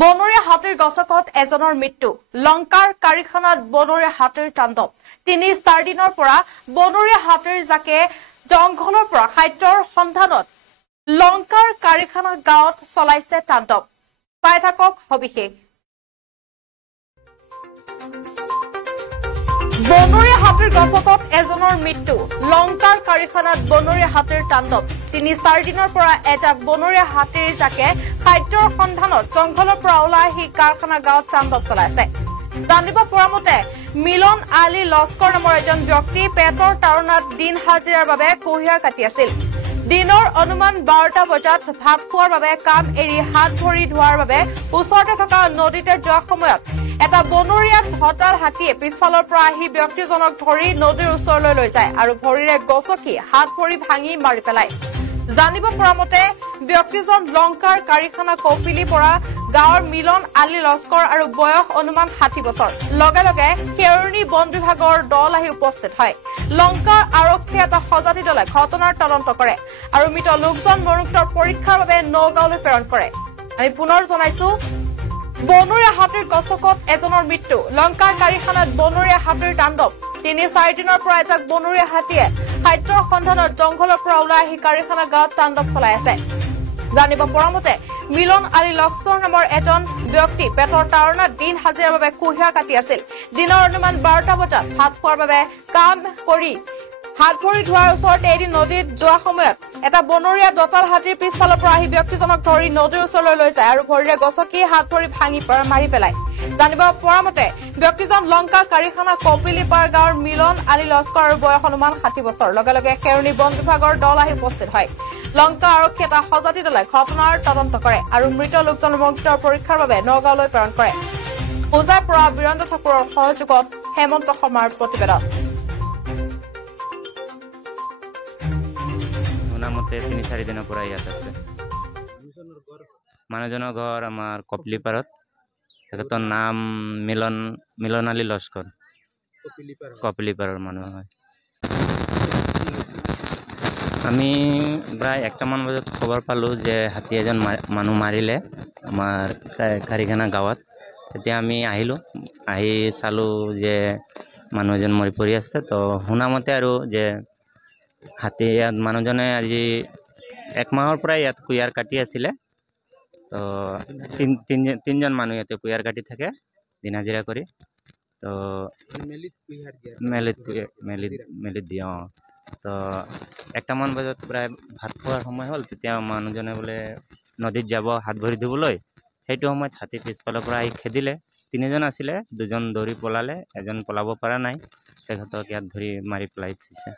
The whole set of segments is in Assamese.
বনৰীয়া হাতীৰ গছকত এজনৰ মৃত্যু লংকাৰ কাৰিখানাত বনৰীয়া হাতীৰ তাণ্ডৱ ৩-৪ দিনৰ পৰা বনৰীয়া হাতীৰ জাকে জংঘলৰ পৰা খাদ্যৰ সন্ধানত লংকাৰ কাৰিখানা গাঁৱত চলাইছে তাণ্ডৱ পাই থাকক সবিশেষ বনৰীয়া হাতীৰ গছকত এজনৰ মৃত্যু লংকাৰ কাৰিখানাত বনৰীয়া হাতীৰ তাণ্ডৱ ৩-৪ দিনৰ পৰা এজাক বনৰীয়া হাতীৰ জাকে খাদ্যৰ সন্ধানত জংঘলৰ পৰা ওলাই আহি কাৰখানা গাঁৱত তাণ্ডৱ চলাইছে জানিব পৰা মতে মিলন আলী লস্কৰ নামৰ এজন ব্যক্তি পেটৰ তাৰণাত দিন হাজিৰাৰ বাবে কুঁহিয়াৰ কাটি আছিল দিনৰ অনুমান ১২টা বজাত ভাত খোৱাৰ বাবে কাম এৰি হাত ভৰি ধোৱাৰ বাবে ওচৰতে থকা নদীতে যোৱা সময়ত এটা বনৰীয়া ধতাল হাতীয়ে পিছফালৰ পৰা আহি ব্যক্তিজনক ধৰি নদীৰ ওচৰলৈ লৈ যায় আৰু ভৰিৰে গছকি হাত ভৰি ভাঙি মাৰি পেলায় জানিব পৰা মতে ব্যক্তিজন লংকাৰ কাৰিখানা কপিলি পৰা গাঁৱৰ মিলন আলী লস্কৰ আৰু বয়স অনুমান ৬০ বছৰ লগে লগে খেৰণী বন বিভাগৰ দল আহি উপস্থিত হয় লংকাৰ আৰক্ষী এটা সজাতি দলে ঘটনাৰ তদন্ত কৰে আৰু মৃত লোকজন মৰণোত্তৰ পৰীক্ষাৰ বাবে নগাঁৱলৈ প্ৰেৰণ কৰে আমি পুনৰ জনাইছো বনৰীয়া হাতীৰ গছকত এজনৰ মৃত্যু লংকাৰ কাৰিখানাত বনৰীয়া হাতীৰ তাণ্ডৱ ৩-৪ দিনৰ পৰা এজাক বনৰীয়া হাতীয়ে খাদ্যৰ সন্ধানত জংঘলৰ পৰা ওলাই আহি কাৰিখানা গাঁৱত তাণ্ডৱ চলাই আছে জানিব পৰা মতে মিলন আলী লস্কৰ নামৰ এজন ব্যক্তি পেটৰ তাৰণাত দিন হাজিৰাৰ বাবে কুঁহিয়াৰ কাটি আছিল দিনৰ অনুমান ১২টা বজাত ভাত খোৱাৰ বাবে কাম কৰি হাত ভৰি ধোৱাৰ ওচৰতে এদিন নদীত যোৱা সময়ত এটা বনৰীয়া দতাল হাতীৰ পিছফালৰ পৰা আহি ব্যক্তিজনক ধৰি নদীৰ ওচৰলৈ লৈ যায় আৰু ভৰিৰে গছকি হাত ভৰি ভাঙি মাৰি পেলায় জানিব পৰা মতে ব্যক্তিজন লংকা কাৰিখানা কপিলিপাৰ গাঁৱৰ মিলন আলী লস্কৰ আৰু বয়স অনুমান ৬০ বছৰ লগে লগে খেৰণী বন বিভাগৰ দল আহি উপস্থিত হয় লংকা আৰক্ষী এটা সজাতি দলে ঘটনাৰ তদন্ত কৰে আৰু মৃত লোকজনৰ মৰণোত্তৰ পৰীক্ষাৰ বাবে নগাঁৱলৈ প্ৰেৰণ কৰে হোজাৰ পৰা বীৰেন্দ্ৰ ঠাকুৰৰ সহযোগত হেমন্ত শৰ্মাৰ প্ৰতিবেদন মতে ৩-৪ দিনৰ পৰা ইয়াত আছে মানুহজনৰ ঘৰ আমাৰ কপিলিপাৰত তেখেতৰ নাম মিলন আলী লস্কৰ কপিলিপাৰৰ মানুহ হয় আমি প্ৰায় ১টামান বজাত খবৰ পালোঁ যে হাতী এজন মানুহ মাৰিলে আমাৰ কাৰিখানা গাঁৱত তেতিয়া আমি আহিলোঁ আহি চালোঁ যে মানুহ এজন মৰি পৰি আছে তো শুনামতে আৰু যে হাতী ইয়াত মানুহজনে আজি ১ মাহৰ পৰা ইয়াত কুঁহিয়াৰ কাটি আছিলে তো তিনিজন মানুহ ইয়াতে কুঁহিয়াৰ কাটি থাকে দিন হাজিৰা কৰি তো মেলিত দিয়ে তো ১টামান বজাত প্ৰায় ভাত খোৱাৰ সময় হ'ল তেতিয়া মানুহজনে বোলে নদীত যাব হাত ভৰি ধুবলৈ সেইটো সময়ত হাতী পিছফালৰ পৰা আহি খেদিলে ৩জন আছিলে ২জন দৌৰি পলালে এজন পলাব পৰা নাই তেখেতক ইয়াত ধৰি মাৰি পেলাই থৈছে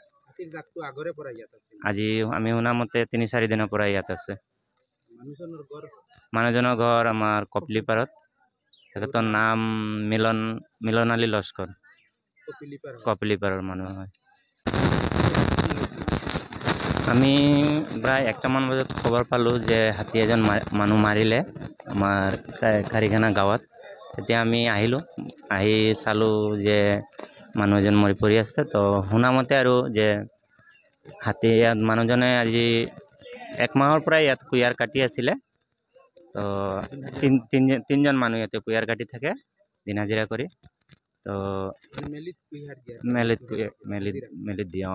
আজি আমি শুনামতে ৩-৪ দিনৰ পৰা ইয়াত আছে মানুহজনৰ ঘৰ আমাৰ কপিলিপাৰত তেখেতৰ নাম মিলন আলী লস্কৰ কপিলিপাৰৰ মানুহ হয় আমি প্ৰায় ১টামান বজাত খবৰ পালোঁ যে হাতী এজন মানুহ মাৰিলে আমাৰ কাৰিখানা গাঁৱত তেতিয়া আমি আহিলোঁ আহি চালোঁ যে মানুহ এজন মৰি পৰি আছে তো শুনামতে আৰু যে হাতী ইয়াত মানুহজনে আজি ১ মাহৰ পৰা ইয়াত কুঁহিয়াৰ কাটি আছিলে তো তিনিজন মানুহ ইয়াতে কুঁহিয়াৰ কাটি থাকে দিন হাজিৰা কৰি তো মেলিত দিয়ে